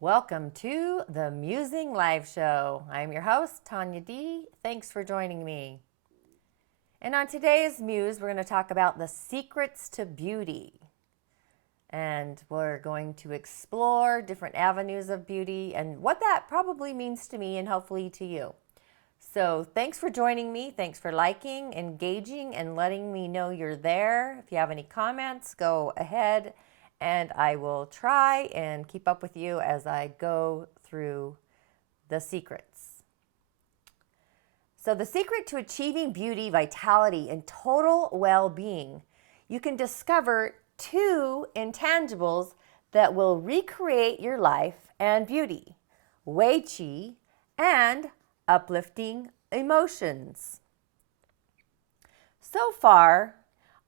Welcome to the Musing Live Show. I'm your host, Tonya D. Thanks for joining me. And on today's Muse, we're going to talk about the secrets to beauty. And we're going to explore different avenues of beauty and what that probably means to me and hopefully to you. So thanks for joining me. Thanks for liking, engaging, and letting me know you're there. If you have any comments, go ahead and I will try and keep up with you as I go through the secrets. So the secret to achieving beauty, vitality, and total well-being, you can discover 2 intangibles that will recreate your life and beauty: Wei Chi and uplifting emotions. So far,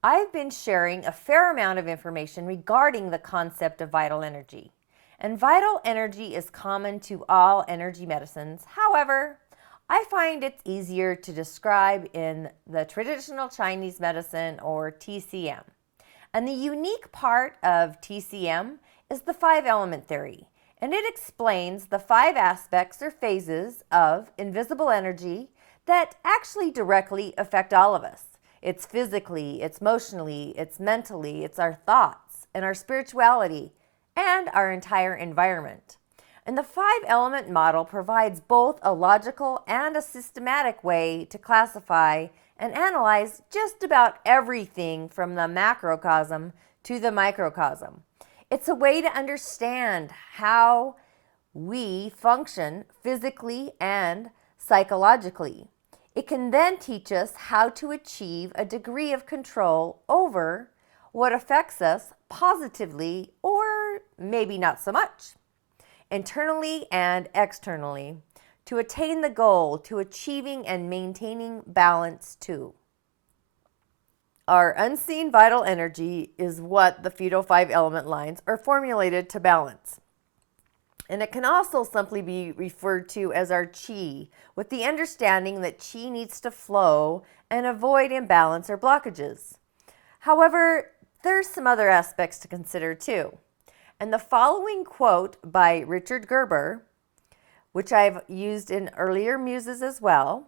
I've been sharing a fair amount of information regarding the concept of vital energy. And vital energy is common to all energy medicines. However, I find it's easier to describe in the traditional Chinese medicine, or TCM. And the unique part of TCM is the 5-element theory. And it explains the 5 aspects or phases of invisible energy that actually directly affect all of us. It's physically, it's emotionally, it's mentally, it's our thoughts and our spirituality and our entire environment. And the 5-element model provides both a logical and a systematic way to classify and analyze just about everything from the macrocosm to the microcosm. It's a way to understand how we function physically and psychologically. It can then teach us how to achieve a degree of control over what affects us positively or maybe not so much, internally and externally, to attain the goal, to achieving and maintaining balance too. Our unseen vital energy is what the fetal 5-element lines are formulated to balance. And it can also simply be referred to as our chi, with the understanding that chi needs to flow and avoid imbalance or blockages. However, there's some other aspects to consider too. And the following quote by Richard Gerber, which I've used in earlier muses as well,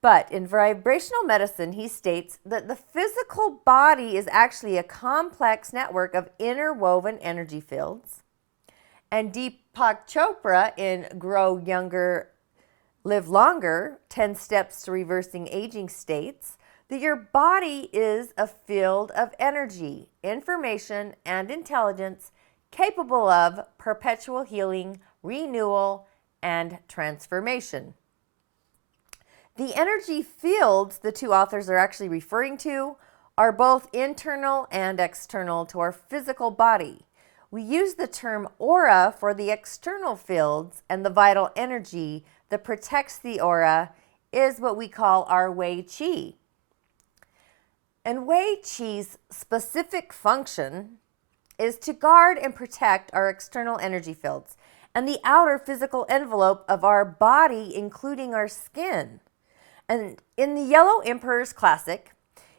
but in vibrational medicine, he states that the physical body is actually a complex network of interwoven energy fields. And Deepak Chopra in Grow Younger, Live Longer, 10 Steps to Reversing Aging states that your body is a field of energy, information, and intelligence capable of perpetual healing, renewal, and transformation. The energy fields the 2 authors are actually referring to are both internal and external to our physical body. We use the term aura for the external fields, and the vital energy that protects the aura is what we call our Wei Chi. And Wei Chi's specific function is to guard and protect our external energy fields and the outer physical envelope of our body, including our skin. And in the Yellow Emperor's Classic,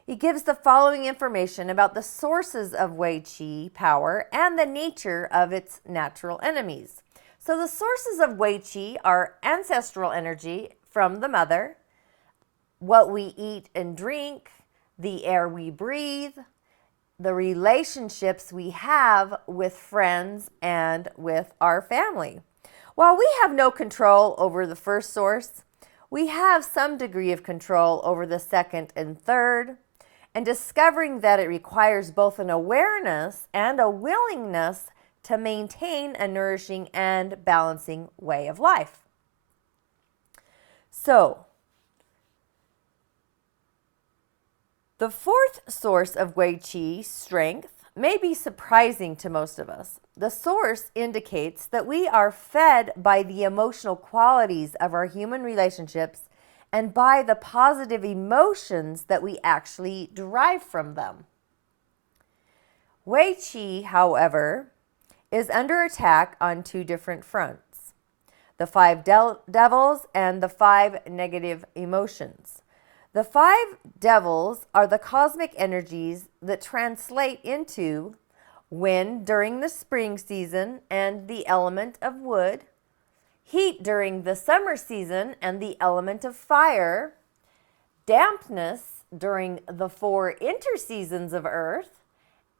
he gives the following information about the sources of Wei Chi power and the nature of its natural enemies. So the sources of Wei Chi are ancestral energy from the mother, what we eat and drink, the air we breathe, the relationships we have with friends and with our family. While we have no control over the first source, we have some degree of control over the second and third, and discovering that it requires both an awareness and a willingness to maintain a nourishing and balancing way of life. So, the 4th source of Wei Chi strength may be surprising to most of us. The source indicates that we are fed by the emotional qualities of our human relationships and by the positive emotions that we actually derive from them. Wei Chi, however, is under attack on 2 different fronts: the 5 devils and the 5 negative emotions. The 5 devils are the cosmic energies that translate into wind during the spring season and the element of wood, heat during the summer season and the element of fire, dampness during the 4 interseasons of earth,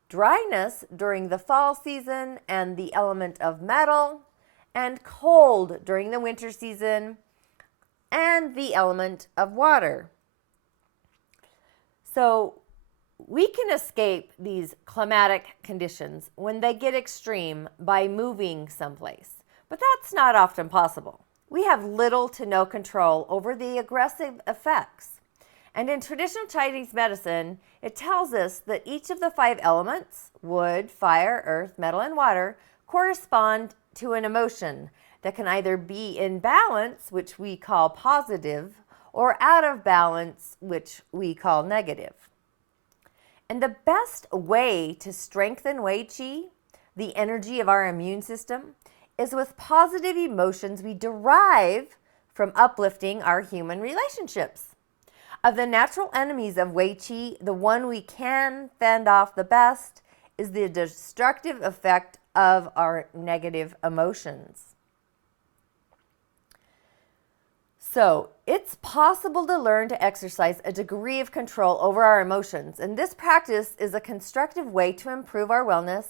dryness during the fall season and the element of metal, and cold during the winter season and the element of water. So we can escape these climatic conditions when they get extreme by moving someplace, but that's not often possible. We have little to no control over the aggressive effects. And in traditional Chinese medicine, it tells us that each of the 5 elements, wood, fire, earth, metal, and water, correspond to an emotion that can either be in balance, which we call positive, or out of balance, which we call negative. And the best way to strengthen Wei Chi, the energy of our immune system, is with positive emotions we derive from uplifting our human relationships. Of the natural enemies of Wei Chi, the one we can fend off the best is the destructive effect of our negative emotions. So, it's possible to learn to exercise a degree of control over our emotions, and this practice is a constructive way to improve our wellness,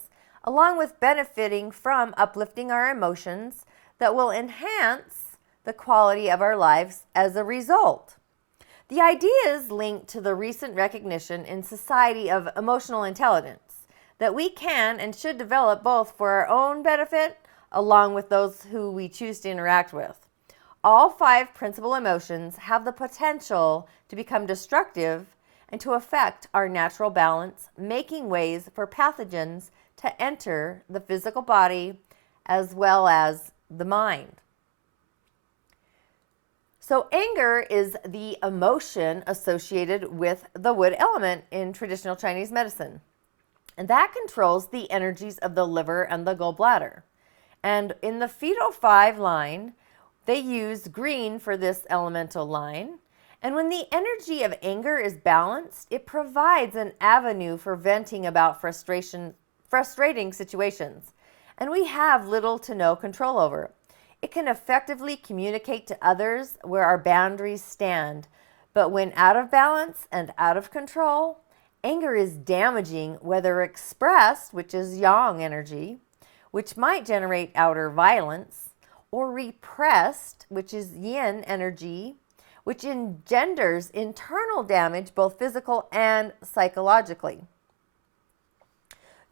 along with benefiting from uplifting our emotions that will enhance the quality of our lives as a result. The idea is linked to the recent recognition in society of emotional intelligence that we can and should develop both for our own benefit along with those who we choose to interact with. All 5 principal emotions have the potential to become destructive and to affect our natural balance, making ways for pathogens to enter the physical body as well as the mind. So anger is the emotion associated with the wood element in traditional Chinese medicine. And that controls the energies of the liver and the gallbladder. And in the fetal 5 line, they use green for this elemental line. And when the energy of anger is balanced, it provides an avenue for venting about frustrating situations. And we have little to no control over it. It can effectively communicate to others where our boundaries stand. But when out of balance and out of control, anger is damaging, whether expressed, which is yang energy, which might generate outer violence, or repressed, which is yin energy, which engenders internal damage, both physical and psychologically.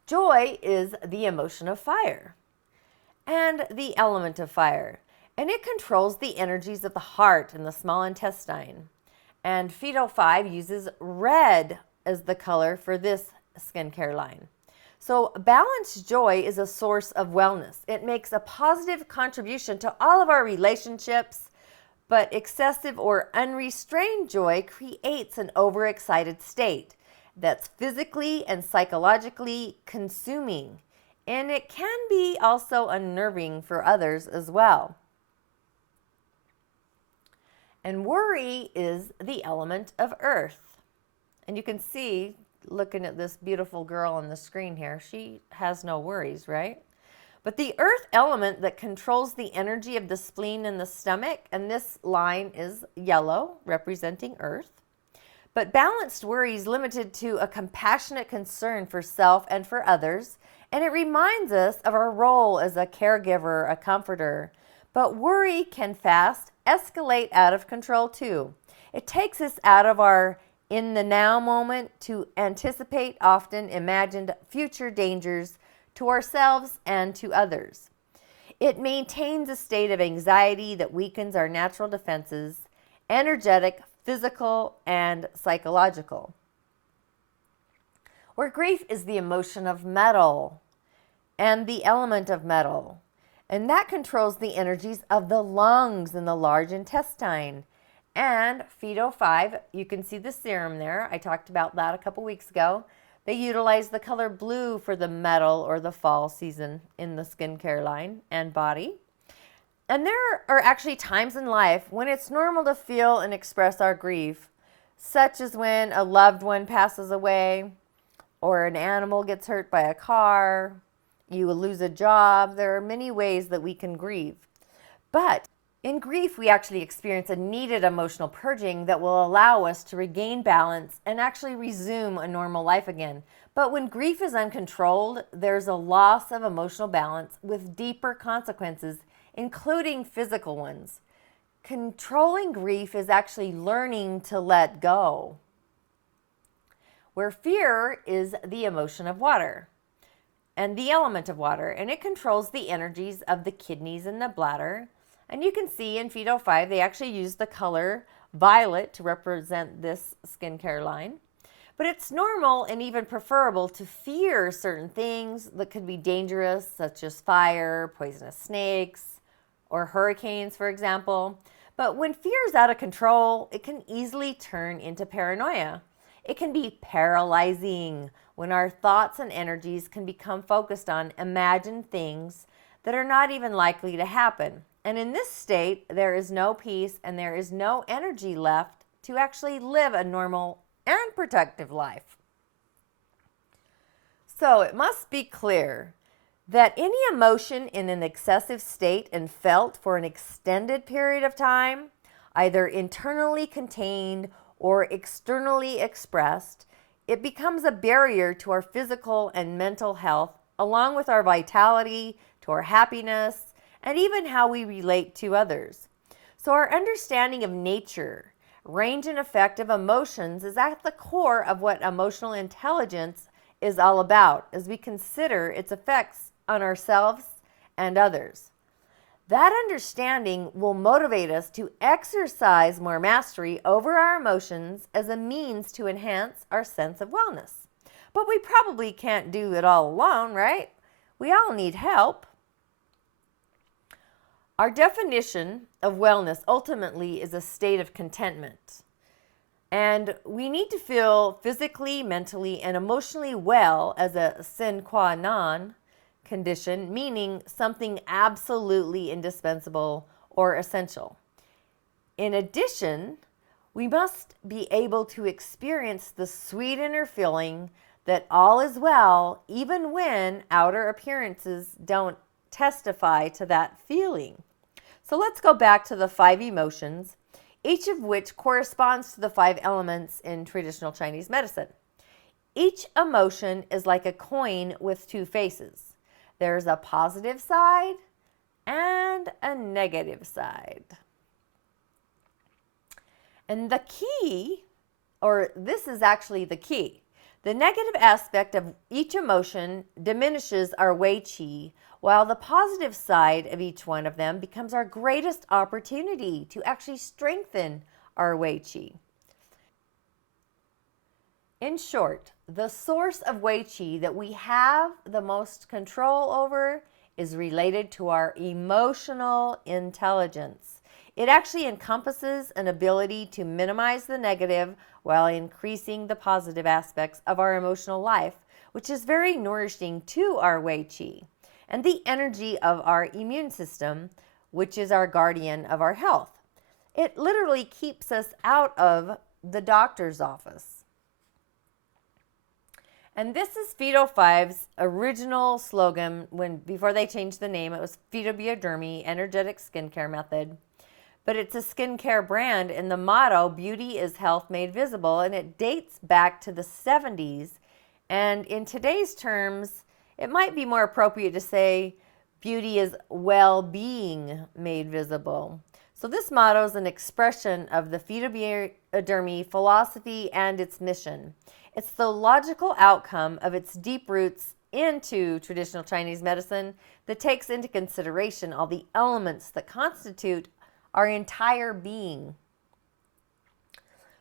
Joy is the emotion of fire and the element of fire, and it controls the energies of the heart and the small intestine. And fetal 5 uses red as the color for this skincare line. So balanced joy is a source of wellness. It makes a positive contribution to all of our relationships, but excessive or unrestrained joy creates an overexcited state that's physically and psychologically consuming, and it can be also unnerving for others as well. And worry is the element of earth. And you can see, looking at this beautiful girl on the screen here, she has no worries, right? But the earth element that controls the energy of the spleen and the stomach, and this line is yellow, representing earth. But balanced worry is limited to a compassionate concern for self and for others, and it reminds us of our role as a caregiver, a comforter. But worry can fast escalate out of control too. It takes us out of our in the now moment to anticipate often imagined future dangers to ourselves and to others. It maintains a state of anxiety that weakens our natural defenses, energetic, physical, and psychological. Where grief is the emotion of metal and the element of metal, and that controls the energies of the lungs and the large intestine. And fetal 5, you can see the serum there. I talked about that a couple weeks ago. They utilize the color blue for the metal or the fall season in the skincare line and body. And there are actually times in life when it's normal to feel and express our grief, such as when a loved one passes away, or an animal gets hurt by a car, you lose a job. There are many ways that we can grieve. But in grief, we actually experience a needed emotional purging that will allow us to regain balance and actually resume a normal life again. But when grief is uncontrolled, there's a loss of emotional balance with deeper consequences, including physical ones. Controlling grief is actually learning to let go. Where fear is the emotion of water and the element of water, and it controls the energies of the kidneys and the bladder. And you can see in Phyto 5, they actually use the color violet to represent this skincare line. But it's normal and even preferable to fear certain things that could be dangerous, such as fire, poisonous snakes, or hurricanes, for example. But when fear is out of control, it can easily turn into paranoia. It can be paralyzing when our thoughts and energies can become focused on imagined things that are not even likely to happen. And in this state, there is no peace and there is no energy left to actually live a normal and productive life. So it must be clear that any emotion in an excessive state and felt for an extended period of time, either internally contained or externally expressed, it becomes a barrier to our physical and mental health, along with our vitality, to our happiness, and even how we relate to others. So our understanding of nature, range and effect of emotions is at the core of what emotional intelligence is all about, as we consider its effects on ourselves and others. That understanding will motivate us to exercise more mastery over our emotions as a means to enhance our sense of wellness. But we probably can't do it all alone, right? We all need help. Our definition of wellness ultimately is a state of contentment. And we need to feel physically, mentally, and emotionally well as a sine qua non condition, meaning something absolutely indispensable or essential. In addition, we must be able to experience the sweet inner feeling that all is well, even when outer appearances don't testify to that feeling. So let's go back to the 5 emotions, each of which corresponds to the 5 elements in traditional Chinese medicine. Each emotion is like a coin with 2 faces. There's a positive side and a negative side. And the key, or this is actually the key, the negative aspect of each emotion diminishes our Wei Chi, while the positive side of each one of them becomes our greatest opportunity to actually strengthen our Wei Chi. In short, the source of Wei Chi that we have the most control over is related to our emotional intelligence. It actually encompasses an ability to minimize the negative while increasing the positive aspects of our emotional life, which is very nourishing to our Wei Chi, and the energy of our immune system, which is our guardian of our health. It literally keeps us out of the doctor's office. And this is Phyto 5's original slogan before they changed the name. It was Phytobiodermy Energetic Skincare Method. But it's a skincare brand, and the motto, beauty is health made visible, and it dates back to the 70s. And in today's terms, it might be more appropriate to say beauty is well-being made visible. So this motto is an expression of the Phytobiodermy philosophy and its mission. It's the logical outcome of its deep roots into traditional Chinese medicine that takes into consideration all the elements that constitute our entire being.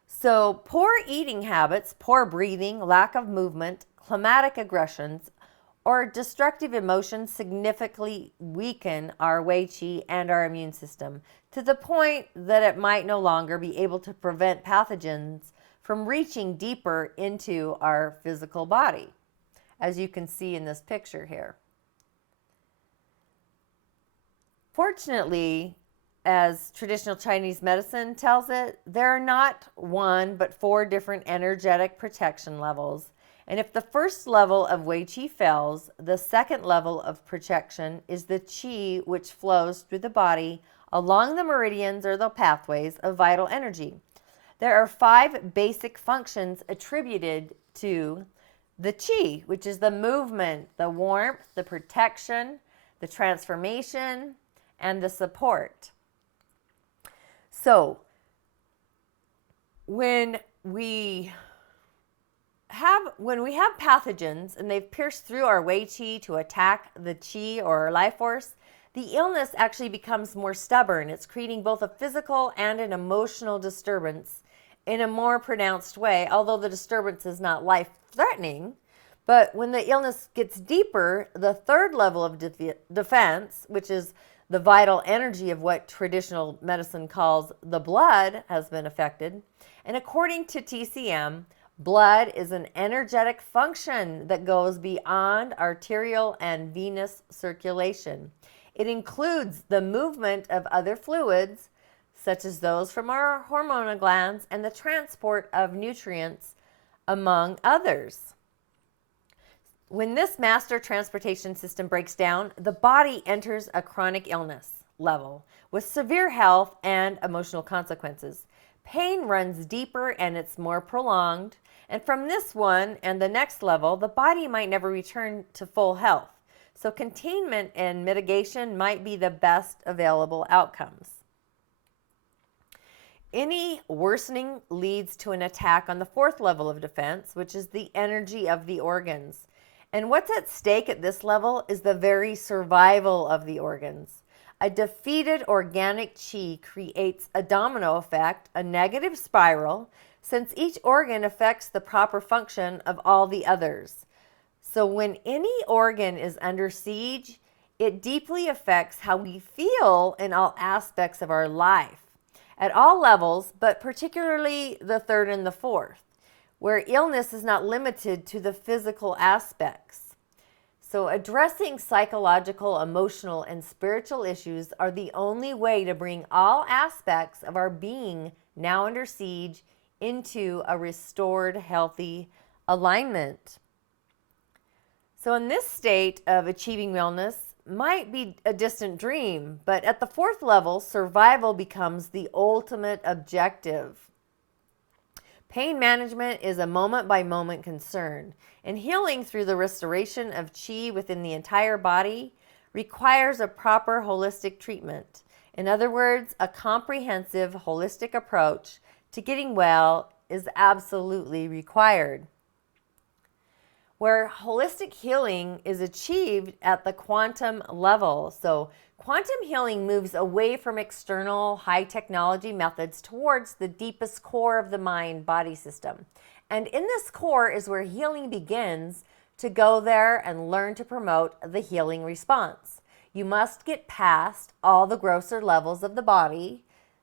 So poor eating habits, poor breathing, lack of movement, climatic aggressions, or destructive emotions significantly weaken our Wei Chi and our immune system to the point that it might no longer be able to prevent pathogens from reaching deeper into our physical body, as you can see in this picture here. Fortunately, as traditional Chinese medicine tells it, there are not 1 but 4 different energetic protection levels. And if the first level of Wei Chi fails, the second level of projection is the Qi which flows through the body along the meridians or the pathways of vital energy. There are 5 basic functions attributed to the Qi, which is the movement, the warmth, the protection, the transformation, and the support. So, when we have pathogens and they've pierced through our Wei Chi to attack the Qi or our life force, the illness actually becomes more stubborn. It's creating both a physical and an emotional disturbance in a more pronounced way, although the disturbance is not life-threatening. But when the illness gets deeper, the third level of defense, which is the vital energy of what traditional medicine calls the blood, has been affected. And according to TCM, blood is an energetic function that goes beyond arterial and venous circulation. It includes the movement of other fluids, such as those from our hormonal glands, and the transport of nutrients, among others. When this master transportation system breaks down, the body enters a chronic illness level with severe health and emotional consequences. Pain runs deeper and it's more prolonged. And from this one and the next level, the body might never return to full health. So containment and mitigation might be the best available outcomes. Any worsening leads to an attack on the fourth level of defense, which is the energy of the organs. And what's at stake at this level is the very survival of the organs. A defeated organic Qi creates a domino effect, a negative spiral, since each organ affects the proper function of all the others. So when any organ is under siege, it deeply affects how we feel in all aspects of our life, at all levels, but particularly the third and the fourth, where illness is not limited to the physical aspects. So addressing psychological, emotional, and spiritual issues are the only way to bring all aspects of our being now under siege into a restored, healthy alignment. So in this state of achieving wellness might be a distant dream, but at the fourth level, survival becomes the ultimate objective. Pain management is a moment-by-moment concern, and healing through the restoration of Qi within the entire body requires a proper holistic treatment. In other words, a comprehensive holistic approach to getting well is absolutely required. Where holistic healing is achieved at the quantum level. So quantum healing moves away from external high technology methods towards the deepest core of the mind-body system. And in this core is where healing begins. To go there and learn to promote the healing response, you must get past all the grosser levels of the body,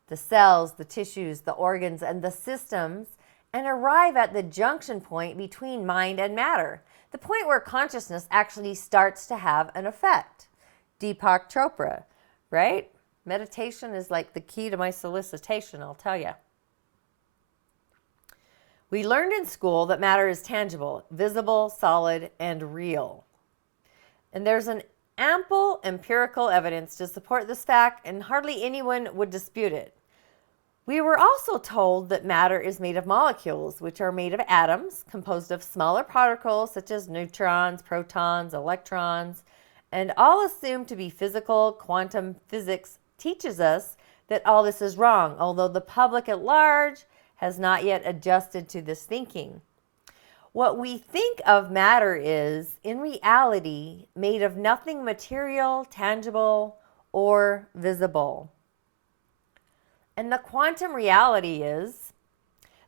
the cells, the tissues, the organs, and the systems, and arrive at the junction point between mind and matter, the point where consciousness actually starts to have an effect. Deepak Chopra, right? Meditation is like the key to my solicitation, I'll tell you. We learned in school that matter is tangible, visible, solid, and real. And there's an ample empirical evidence to support this fact, and hardly anyone would dispute it. We were also told that matter is made of molecules, which are made of atoms composed of smaller particles such as neutrons, protons, electrons, and all assumed to be physical. Quantum physics teaches us that all this is wrong, although the public at large has not yet adjusted to this thinking. What we think of matter is, in reality, made of nothing material, tangible, or visible. And the quantum reality is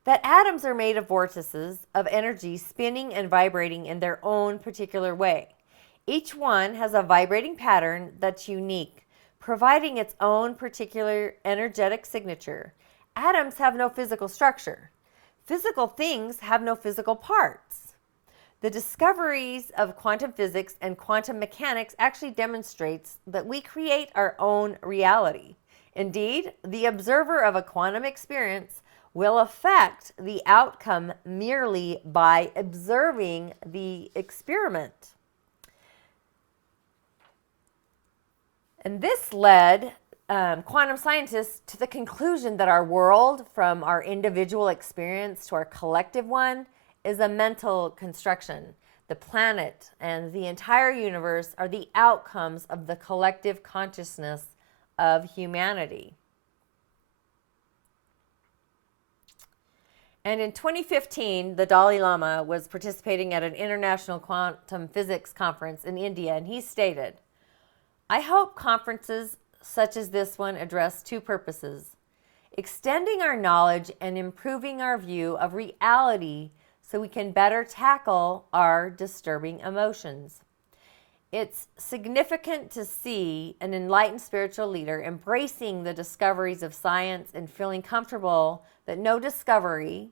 that atoms are made of vortices of energy spinning and vibrating in their own particular way. Each one has a vibrating pattern that's unique, providing its own particular energetic signature. Atoms have no physical structure. Physical things have no physical parts. The discoveries of quantum physics and quantum mechanics actually demonstrates that we create our own reality. Indeed, the observer of a quantum experience will affect the outcome merely by observing the experiment. And this led quantum scientists to the conclusion that our world, from our individual experience to our collective one, is a mental construction. The planet and the entire universe are the outcomes of the collective consciousness of humanity. And in 2015, the Dalai Lama was participating at an international quantum physics conference in India, and he stated, "I hope conferences such as this one address two purposes: extending our knowledge and improving our view of reality so we can better tackle our disturbing emotions. It's significant to see an enlightened spiritual leader embracing the discoveries of science and feeling comfortable that no discovery,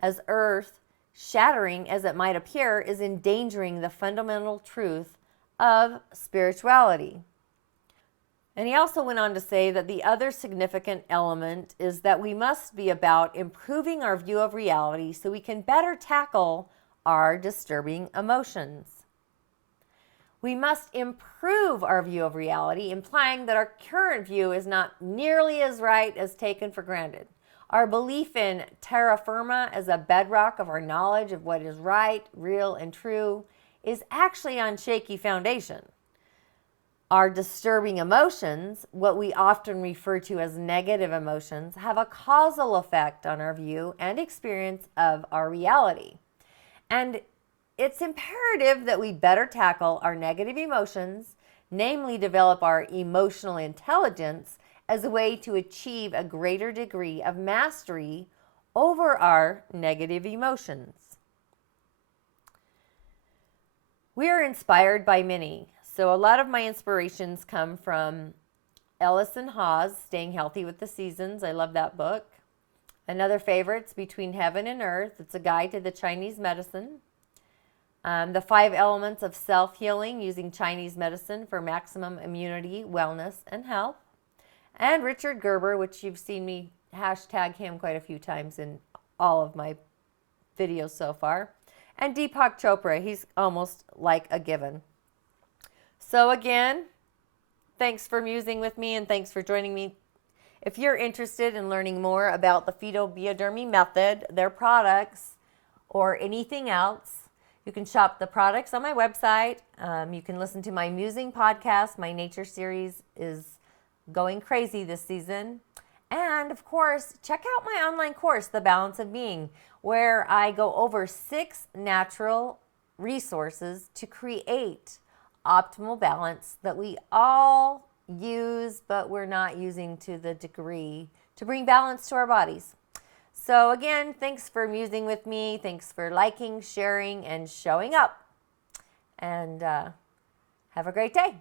as earth-shattering as it might appear, is endangering the fundamental truth of spirituality." And he also went on to say that the other significant element is that we must be about improving our view of reality so we can better tackle our disturbing emotions. We must improve our view of reality, implying that our current view is not nearly as right as taken for granted. Our belief in terra firma as a bedrock of our knowledge of what is right, real, and true is actually on shaky foundation. Our disturbing emotions, what we often refer to as negative emotions, have a causal effect on our view and experience of our reality. And it's imperative that we better tackle our negative emotions, namely develop our emotional intelligence as a way to achieve a greater degree of mastery over our negative emotions. We are inspired by many. So a lot of my inspirations come from Ellison Haas, Staying Healthy with the Seasons. I love that book. Another favorite's Between Heaven and Earth. It's a guide to the Chinese medicine. The 5 Elements of Self-Healing Using Chinese Medicine for Maximum Immunity, Wellness, and Health. And Richard Gerber, which you've seen me hashtag him quite a few times in all of my videos so far. And Deepak Chopra, he's almost like a given. So again, thanks for musing with me and thanks for joining me. If you're interested in learning more about the phytobiodermy method, their products, or anything else, you can shop the products on my website. You can listen to my musing podcast. My nature series is going crazy this season. And of course, check out my online course, The Balance of Being, where I go over 6 natural resources to create optimal balance that we all use, but we're not using to the degree to bring balance to our bodies. So again, thanks for musing with me. Thanks for liking, sharing, and showing up. And have a great day.